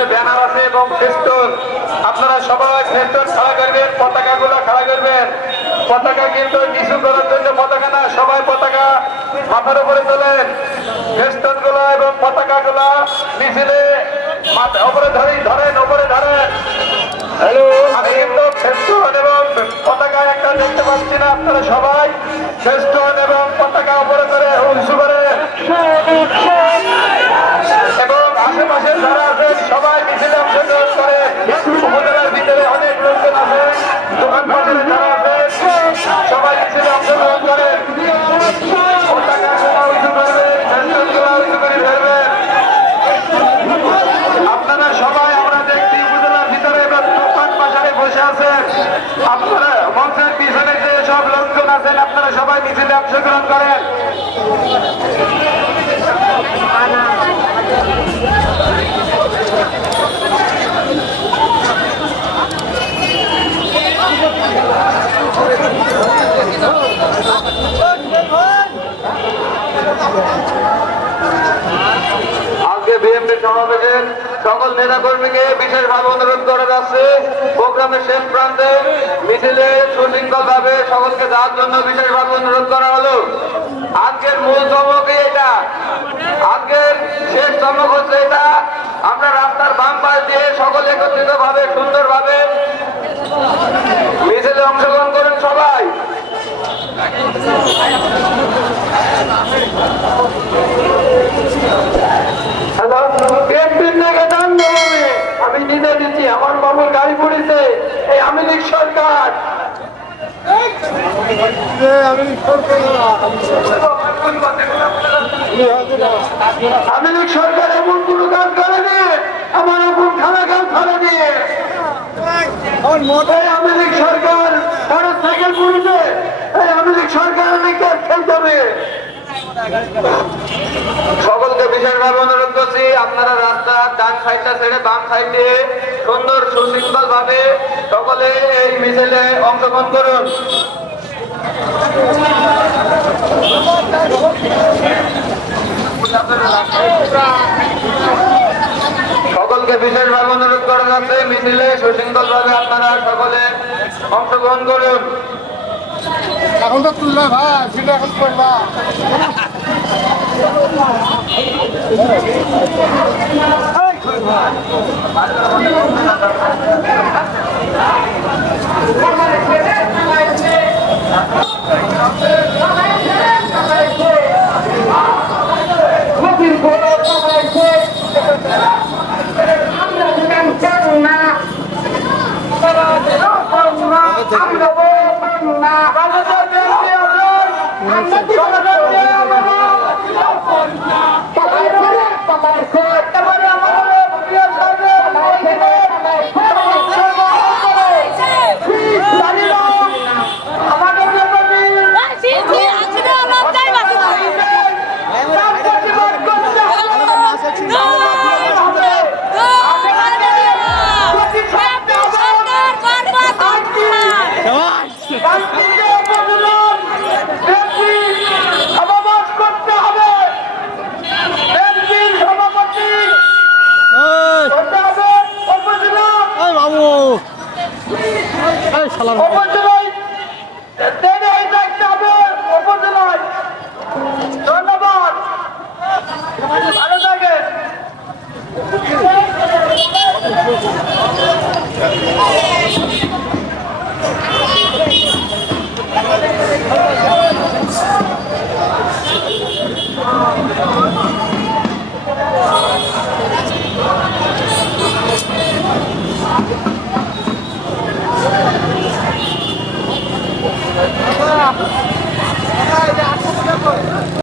আছে, ব্যানার আছে এবং ফেস্টুন। আপনারা সবাই ফেস্টুন খাড়া করবেন, পতাকাগুলো খাড়া করবেন। পতাকা কিন্তু নিচু করার জন্য পতাকা না, সবাই পতাকা মাথার উপরে তোলেন। ফেস্টুন গুলো এবং পতাকা গুলা মিছিলে উপরে ধরেন, উপরে ধরেন। হ্যালো, আমি কিন্তু ফেস্টুন এবং পতাকা একটা দেখতে পাচ্ছি না। আপনারা সবাই ফেস্টুন এবং পতাকা উপরে করে উঁচু করে এবং আশেপাশে যারা আছেন সবাই মিছিলে অংশগ্রহণ করে। উপজেলার ভিতরে অনেক লোকজন আছে, দোকান বাজারে যারা আছেন সবাই মিছিলে অংশগ্রহণ করেন। পতাকা গুলা উঁচু করবেন, ফেস্টুন গুলা উঁচু করে ধরবেন। আপনারা সবাই আমরা দেখছি উপজেলার ভিতরে এবং দোকান বাজারে বসে আছেন। আপনারা মঞ্চের পিছনে যে সব লোকজন আছেন আপনারা সবাই মিছিলে অংশগ্রহণ করেন। আজকে বিএনপি সমাবেশের সকল নেতা কর্মীকে বিশেষভাবে অনুরোধ করা যাচ্ছে, প্রোগ্রামের শেষ প্রান্তে মিছিলে সুশৃঙ্খল ভাবে সকলকে যাওয়ার জন্য বিশেষভাবে অনুরোধ করা হলো। আজকের মূল চমকই এটা, আজকের শেষ চমক হচ্ছে এটা। আমরা রাস্তার বাম পাশ দিয়ে সকল একত্রিত ভাবে সুন্দর ভাবে মিছিলে অংশগ্রহণ করেন সবাই। আমি নিজে দিচ্ছি, আমার বাবুর গাড়ি পড়েছে। এই আওয়ামী লীগ সরকার, আওয়ামী লীগ সরকার এমন কোনো কাজ করেনি আমার আপন খানা কাজ করেনি। আওয়ামী লীগ সরকার কারো সাইকেল পড়েছে, এই আওয়ামী লীগ সরকার খেলতে হবে। সকলকে বিশেষভাবে অনুরোধ করছি, আপনারা রাস্তার ডান সাইডটা ছেড়ে বাম সাইড দিয়ে সুন্দর সুশৃঙ্খল ভাবে সকলে এই মিছিলে অংশগ্রহণ করুন। সকলকে বিশেষভাবে অনুরোধ করা যাচ্ছে মিছিলে সুশৃঙ্খল ভাবে আপনারা সকলে অংশগ্রহণ করুন। এখন তো তুলনা ভাই, সেটা এখন করবা। ধন্যবাদ, ভালো থাকেন। Oh,